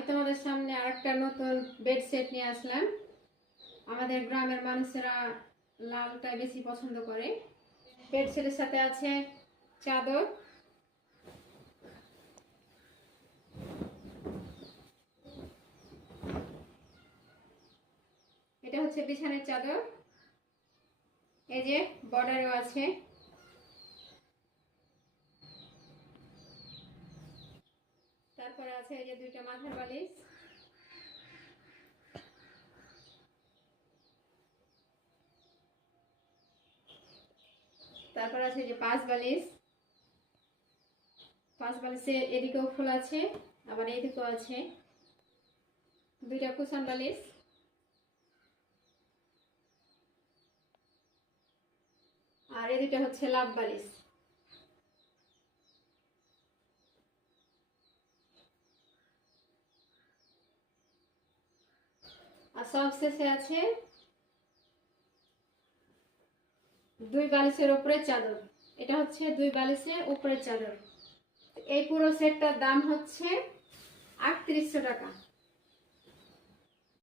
আমি তোমাদের সামনে আরেকটা নতুন বেড সেট নিয়ে আসলাম। আমাদের গ্রামের মানুষেরা লালটা বেশি পছন্দ করে। বেড সেটের সাথে আছে চাদর, এটা হচ্ছে বিছানার চাদর, এই যে বর্ডারও আছে। তারপরে আছে এই যে দুইটা মাথার বালিশ, তারপর আছে যে পাঁচ বালিশ। পাঁচ বালিশে এদিকেও ফুল আছে, আবার এদিকেও আছে। দুইটা কুশন বালিশ, আর এদিকে হচ্ছে লাভ বালিশ। আর সবশেষে আছে দুই বালিশের উপরে চাদর। এটা হচ্ছে দুই বালিশের উপরে চাদর। এই পুরো সেটটার দাম হচ্ছে 3800 টাকা।